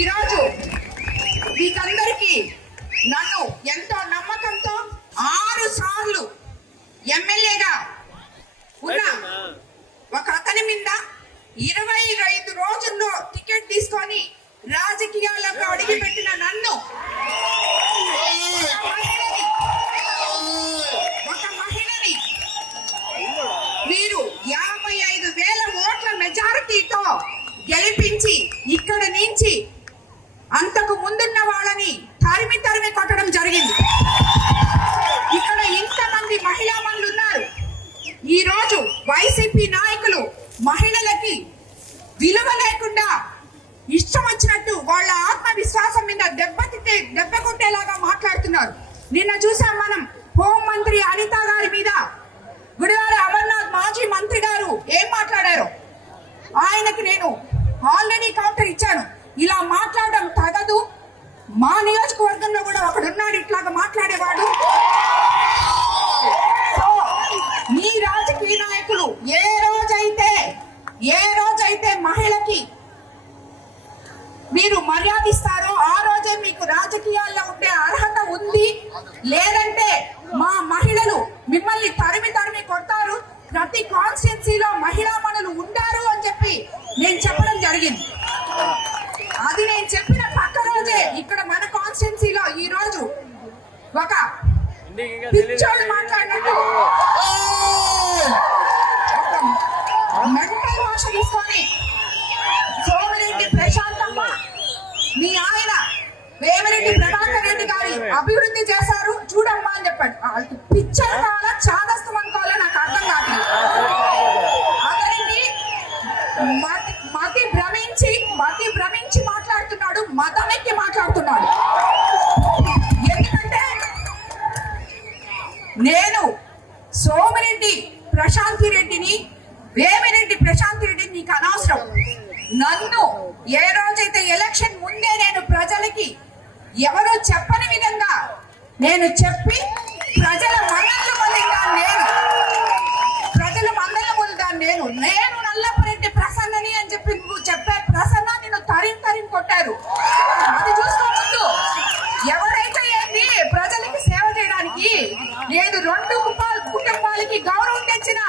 ఈరోజు మీకందరికీ నన్ను ఎంతో నమ్మకంతో 6 సార్లు ఎమ్మెల్యేగా ఉన్న ఒక అతని మీద 25 రోజుల్లో టికెట్ తీసుకొని రాజకీయాలకు అడిగిపెట్టిన నన్ను ఒక మహిళని మీరు 55,000 ఓట్ల మెజారిటీతో గెలిపించి ఇక్కడ నుంచి అంతకు ముందున్న వాళ్ళని తరిమి కొట్టడం జరిగింది. ఇక్కడ ఇంతమంది మహిళా మనులు ఉన్నారు. ఈ రోజు వైసీపీ నాయకులు మహిళలకి విలువ లేకుండా ఇష్టం వచ్చినట్టు వాళ్ళ ఆత్మవిశ్వాసం మీద దెబ్బ కొట్టేలాగా మాట్లాడుతున్నారు. నిన్న చూసాం మనం హోంమంత్రి అనిత గారి మీద గుడివాడ అమర్నాథ్ మాజీ మంత్రి గారు ఏం మాట్లాడారు. ఆయనకి నేను ఆల్రెడీ కౌంటర్ ఇచ్చాను. ఇలా మాట్లాడడం తగదు. మా నియోజకవర్గంలో కూడా ఒకడున్నాడు ఇట్లాగా మాట్లాడేవాడు. మీ రాజకీయ నాయకులు ఏ రోజైతే మహిళకి మీరు మర్యాద ఇస్తారో ఆ రోజే మీకు రాజకీయాల్లో ఉండే అర్హత ఉంది. లేదంటే మా మహిళలు మిమ్మల్ని తరిమి కొడతారు. ప్రతి కాన్స్టిట్యున్సీలో మహిళా మనులు ఉండారు అని చెప్పి నేను చెప్పడం జరిగింది. అది నేను చెప్పిన పక్క రోజే ఇక్కడ మన కాన్స్టిట్యున్సీలో ఈ రోజు ఒక పిచ్చోడు మాట్లాడినట్టు మెంటల్ భాష తీసుకొని సోమిరెడ్డి ప్రశాంతమ్మ మీ ఆయన వేమిరెడ్డి ప్రభాకర్ రెడ్డి గారి అభివృద్ధి చేశారు చూడమ్మా అని చెప్పాడు. పిచ్చర్ కావాలా చాదస్తం అనుకోవాలా నాకు అర్థం కాదు. అతనికి మతి భ్రమించి మాట్లాడుతున్నాడు, మతమెక్కి మాట్లాడుతున్నాడు. ఎందుకంటే నేను సోమిరెడ్డి ప్రశాంతి రెడ్డిని వేమిరెడ్డి ప్రశాంతి రెడ్డిని నీకు అనవసరం. నన్ను ఏ రోజైతే ఎలక్షన్ ముందే నేను ప్రజలకి ఎవరో చెప్పని విధంగా నేను చెప్పి ప్రజల మన్ననలు పొందాను. నేను నల్లపరెడ్డి ప్రసన్నని అని చెప్పి నువ్వు చెప్పే ప్రసన్న నిన్ను తరిం కొట్టారు. అది చూసుకోవద్దు. ఎవరైతే ఏంటి ప్రజలకి సేవ చేయడానికి నేను 2 కుటుంబాలకి గౌరవం తెచ్చిన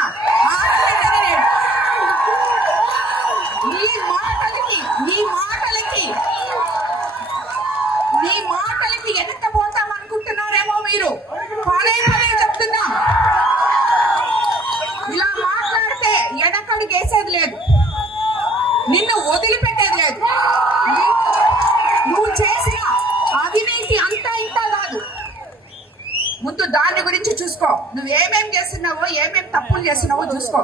నీ మాటలకి వెనక్కపోతాం అనుకుంటున్నారేమో మీరు. పదే చెప్తున్నా, ఇలా మాట్లాడితే వెనకడికి వేసేది లేదు, నిన్ను వదిలిపెట్టేది లేదు. నువ్వు చేసిన అవినీతి అంతా ఇంత కాదు. ముందు దాని గురించి చూసుకో. నువ్వు ఏమేం చేస్తున్నావో ఏమేం తప్పులు చేస్తున్నావో చూసుకో.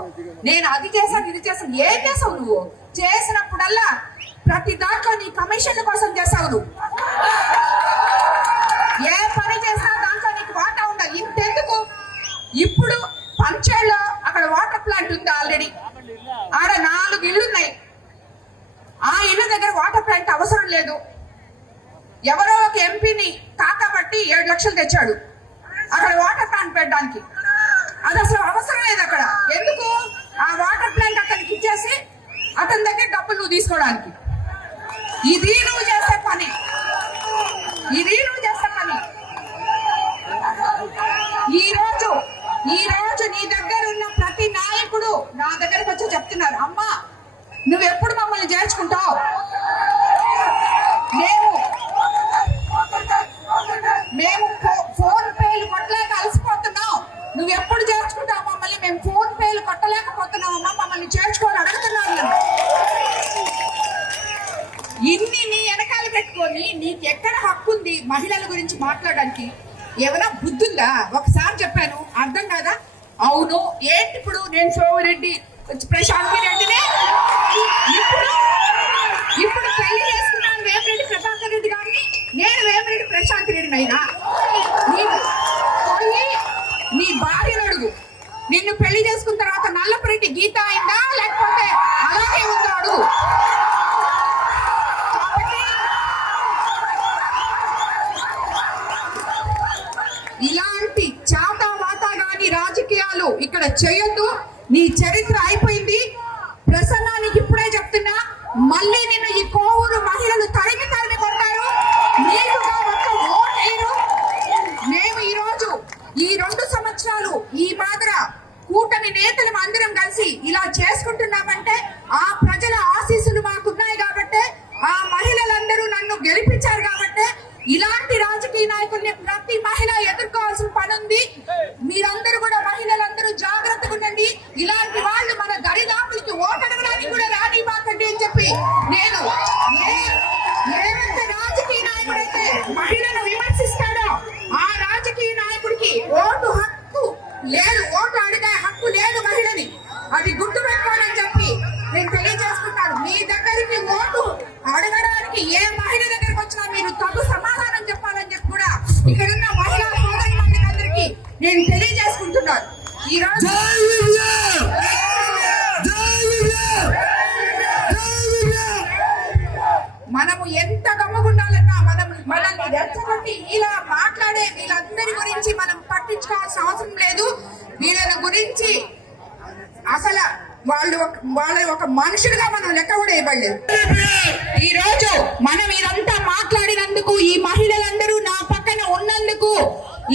నేను అది చేశాను ఇది చేశాను ఏం చేసావు? నువ్వు చేసినప్పుడల్లా ప్రతి దాంట్లో నీ కమిషన్ల కోసం చేసావు. నువ్వు ఏ పని చేసినా దాంట్లో నీకు వాటా ఉండాలి. ఇంతెందుకు, ఇప్పుడు పంచేలో అక్కడ వాటర్ ప్లాంట్ ఉంది ఆల్రెడీ. ఆడ 4 ఇళ్ళు ఉన్నాయి. ఆ ఇళ్ళ దగ్గర వాటర్ ప్లాంట్ అవసరం లేదు. ఎవరో ఒక ఎంపీని కాకబట్టి 7 లక్షలు తెచ్చాడు అక్కడ వాటర్ ప్లాంట్ పెట్టడానికి. అది అసలు అవసరం లేదు అక్కడ. ఎందుకు? ఆ వాటర్ ప్లాంట్ అతనికి ఇచ్చేసి అతని దగ్గర డబ్బులు నువ్వు తీసుకోవడానికి. ఇది నువ్వు చేసే పని. ఈ రోజు నీ దగ్గర ఉన్న ప్రతి నాయకుడు నా దగ్గరకు వచ్చి చెప్తున్నారు, అమ్మా నువ్వు ఎప్పుడు మమ్మల్ని చేర్చుకుంటావు? మేము ఫోన్ పేలు కొట్టలేక అలసిపోతున్నాం. నువ్వు ఎప్పుడు చేర్చుకుంటావు మమ్మల్ని? మేము ఫోన్ పేలు కొట్టలేకపోతున్నామమ్మా, మమ్మల్ని చేర్చుకోని అడుగుతున్నాను. ఇన్ని నీ వెనకాల పెట్టుకొని నీకు ఎక్కడ హక్కు ఉంది మహిళల గురించి మాట్లాడడానికి? ఏమైనా బుద్ధుందా? ఒకసారి చెప్పాను అర్థం కాదా? అవును ఏంటి ఇప్పుడు నేను సోమిరెడ్డి ప్రశాంతి రెడ్డినే ఇప్పుడు పెళ్లి చేసుకున్నాను వేమిరెడ్డి ప్రభాకర్ రెడ్డి గారిని. నేను వేమిరెడ్డి ప్రశాంతి రెడ్డిని అయినా నీ భార్యను అడుగు. నిన్ను పెళ్లి చేసుకున్న తర్వాత నల్లపరెడ్డి గీత అయిందా లేకపోతే అలాగే ఉందో అడుగు. ఇలాంటి చాతావాతాగాని రాజకీయాలు ఇక్కడ చేయొద్దు. నీ చరిత్ర అయిపోయింది. ప్రసన్నానికి ఇప్పుడే చెప్తున్నా, మళ్ళీ నిన్ను ఈ కోవూరు మహిళలు తరిమి తగు సమాధానం చెప్పాలని చెప్పి కూడా ఇక్కడున్న మహిళా సోదరులందరికీ నేను తెలియజేసుకుంటున్నాను. ఈ రోజు మనము ఎంత గమ్మగుండాలన్నా మనల్ని రెచ్చగొట్టి ఇలా మాట్లాడే వీళ్ళందరి గురించి మనం పట్టించుకోవాల్సిన అవసరం లేదు. వీళ్ళని గురించి అసలు వాళ్ళ ఒక మనుషులుగా మనం లెక్క కూడా ఇవ్వలేదు. ఈ రోజు మనం ఇదంతా మాట్లాడినందుకు, ఈ మహిళలందరూ నా పక్కన ఉన్నందుకు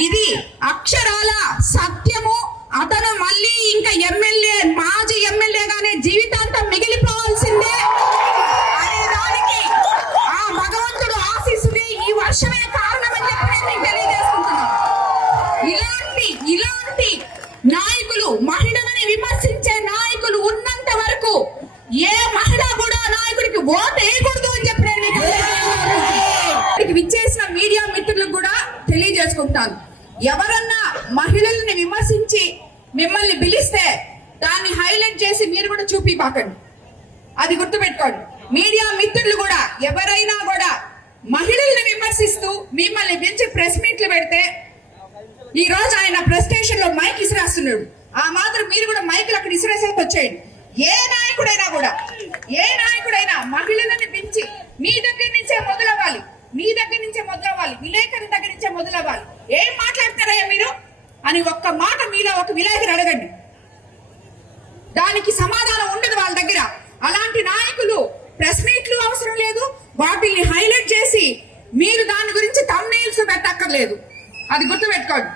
ఇది అక్షరాల సత్యము. అతను మళ్ళీ ఇంకా ఎమ్మెల్యే, మాజీ ఎమ్మెల్యేగానే జీవితాంతం మిగిలిపోవాల్సిందే అనే దానికి ఆ భగవంతుడు ఆశీస్సులే ఈ వర్షమే కారణమని చెప్పి నేను తెలియజేసుకుంటున్నాను. ఇలాంటి నాయకులు, మహిళలని విమర్శించే నాయకులు ఉన్నంత వరకు ఏ మహిళ కూడా నాయకుడికి ఓటు వేయకూడదు అని చెప్పి నేను విచ్చేసిన మీడియా మిత్రులకు కూడా తెలియజేసుకుంటాను. ఎవరన్నా మహిళల్ని విమర్శించి మిమ్మల్ని పిలిస్తే దాన్ని హైలైట్ చేసి మీరు కూడా చూపిపాకండి. అది గుర్తుపెట్టుకోండి. మీడియా మిత్రులు కూడా ఎవరైనా కూడా మహిళల్ని విమర్శిస్తూ మిమ్మల్ని పిలిచి ప్రెస్ మీట్లు పెడితే, ఈ రోజు ఆయన ప్రెస్ స్టేషన్ లో మైక్ ఇసిరేస్తున్నాడు, ఆ మాత్రం మీరు కూడా మైకులు అక్కడ ఇసిరేసేసి వచ్చేయండి. ఏ నాయకుడైనా మహిళలను పెంచి మీ దగ్గర నుంచే మొదలవ్వాలి, విలేకరి దగ్గర నుంచే మొదలవ్వాలి. ఏం మాట్లాడతారయ్యా మీరు అని ఒక్క మాట మీలో ఒక విలేకరి అడగండి, దానికి సమాధానం ఉండదు వాళ్ళ దగ్గర. అలాంటి నాయకులు ప్రెస్ మీట్లు అవసరం లేదు, వాటిని హైలైట్ చేసి మీరు దాని గురించి థంబ్నెయిల్స్ పెట్టక్కర్లేదు. అది గుర్తుపెట్టుకోండి.